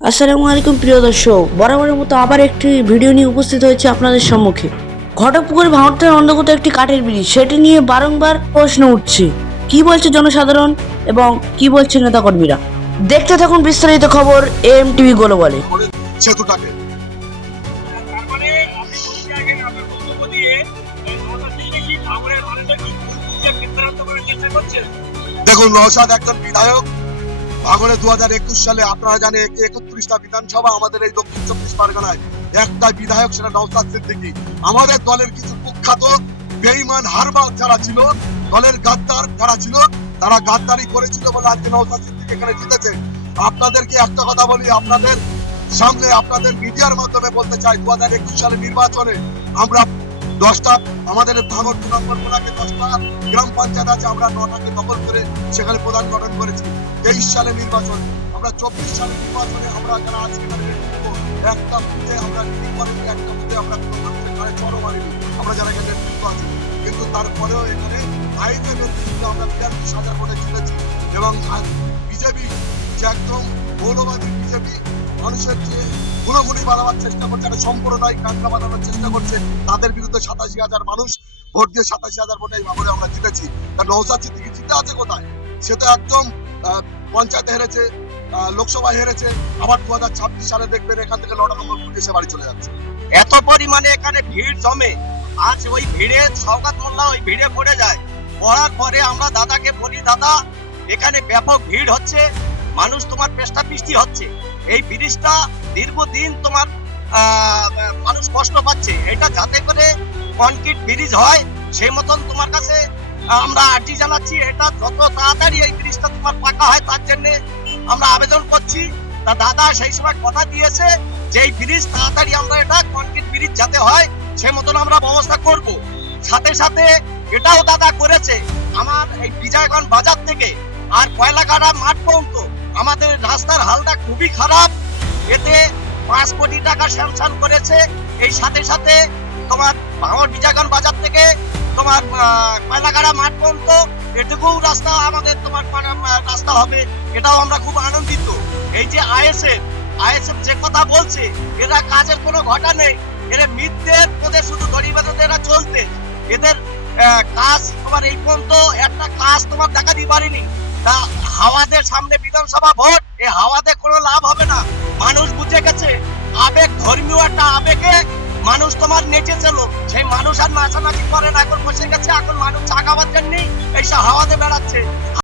আসসালামু আলাইকুম প্রিয় দর্শক, বরাবরের মতো আবার একটি ভিডিও নিয়ে উপস্থিত হয়েছে আপনাদের সম্মুখে। ঘটকপুকুর ভাঙড়ের অন্তর্গত একটি কাঠের ব্রিজ, সেটি নিয়ে বারংবার প্রশ্ন উঠছে। কি বলছে জনসাধারণ এবং কি বলছে নেতাকর্মীরা, দেখতে থাকুন বিস্তারিত খবর এএমটিভি গ্লোবালে। সেতুটাকে দেখুন, নওশাদ একজন বিধায়ক। ভাঙড়ে 2021 সালে আপনারা জানেন 31টা বিধানসভা আমাদের এই দক্ষিণ 24 পরগনায়, একটা বিধায়ক সেটা নওশাদ সিদ্দিকী। আমাদের দলের কিছু কুখ্যাত বেঈমান হারবাল যারা ছিল, দলের গাদ্দার যারা ছিল, তারা গাদ্দারি করেছিল বলে আজকে নওশাদ সিদ্দিকী এখানে জিতেছে। আপনাদেরকে একটা কথা বলি, আপনাদের সামনে আপনাদের মিডিয়ার মাধ্যমে বলতে চাই, 2021 সালে নির্বাচনে আমরা 10টা আমাদের ভাঙড় 2 নম্বর ব্লকে 10টা গ্রাম পঞ্চায়েত আছে, আমরা 9টাকে দখল করে সেখানে প্রধান গঠন করেছি। 23 সালে নির্বাচনে, আমরা 24 সালে নির্বাচনে আমরা যারা আছি এখানে একটা বুথে আমরা লিডিং করেছি, একটা বুথে আমরা চড়ো মারিনি, আমরা যারা এখানে নেতৃত্ব আছি। কিন্তু তারপরেও এখানে আইনের নেতৃত্বে আমরা 42,000 ভোটে জিতেছি। এবং বিজেপি যে একদম মৌলবাদী বিজেপি, মানুষের যে গুণগুণি বাড়াবার চেষ্টা করছে, একটা সম্প্রদায় কান্না বাঁধানোর চেষ্টা করছে, তাদের বিরুদ্ধে 87,000 মানুষ ভোট দিয়ে 87,000 ভোটে এই ভাঙড়ে আমরা জিতেছি। তার নওশাদ সিদ্দিকী জিতে আছে কোথায়? সে তো একদম পঞ্চায়েতে হেরেছে, লোকসভায় হেরেছে, আবার 2026 সালে দেখবেন এখান থেকে 9টা নম্বর বুথে এসে বাড়ি চলে যাচ্ছে। এত পরিমাণে এখানে ভিড় জমে, আজ ওই ভিড়ে শওকত মোল্লা ওই ভিড়ে পড়ে যায়। পড়ার পরে আমরা দাদাকে বলি, দাদা এখানে ব্যাপক ভিড় হচ্ছে, মানুষ তোমার পেষ্টা পিষ্টি হচ্ছে, এই ব্রিজটা দীর্ঘদিন তোমার মানুষ কষ্ট পাচ্ছে, এটা যাতে করে কনক্রিট ব্রিজ হয় সেই মতন তোমার কাছে আমরা আর্জি জানাচ্ছি। এটা যত তাড়াতাড়ি এই ব্রিজটা তোমার পাকা হয় তার জন্য আমরা আবেদন করছি। তা দাদা সেই সময় কথা দিয়েছে যে এই ব্রিজ তাড়াতাড়ি আমরা এটা কনক্রিট ব্রিজ যাতে হয় সেই মতন আমরা ব্যবস্থা করব। সাথে সাথে এটাও দাদা করেছে, আমার এই বিজয়গঞ্জ বাজার থেকে আর কয়লাকাটা মাঠ পর্যন্ত আমাদের রাস্তার হালটা খুবই খারাপ, এতে 5 কোটি টাকা স্যাংশন করেছে। এই সাথে সাথে তোমার ভাঙড় বিজয়গঞ্জ বাজার থেকে তোমার কয়লাকাটা মাঠ পর্যন্ত এটুকু রাস্তা আমাদের তোমার রাস্তা হবে, এটাও আমরা খুব আনন্দিত। এই যে আইএসএফ যে কথা বলছে, এরা কাজের কোনো ঘটা নেই, এরা মিথ্যের পদে শুধু দড়ি বেঁধে এরা চলতে, এদের কাজ তোমার এই পর্যন্ত একটা কাজ তোমার দেখা দিতে পারেনি। তা হাওয়াদের সামনে বিধানসভা ভোট, এই হাওয়াতে কোনো লাভ হবে না। মানুষ বুঝে গেছে, আবেগ ধর্মীয় একটা আবেগে মানুষ তোমার নেচেছিল, সেই মানুষ আর নাচানাচি করে না, এখন বসে গেছে, এখন মানুষ চা খাওয়ার জন্যই এইসব হাওয়াতে বেড়াচ্ছে।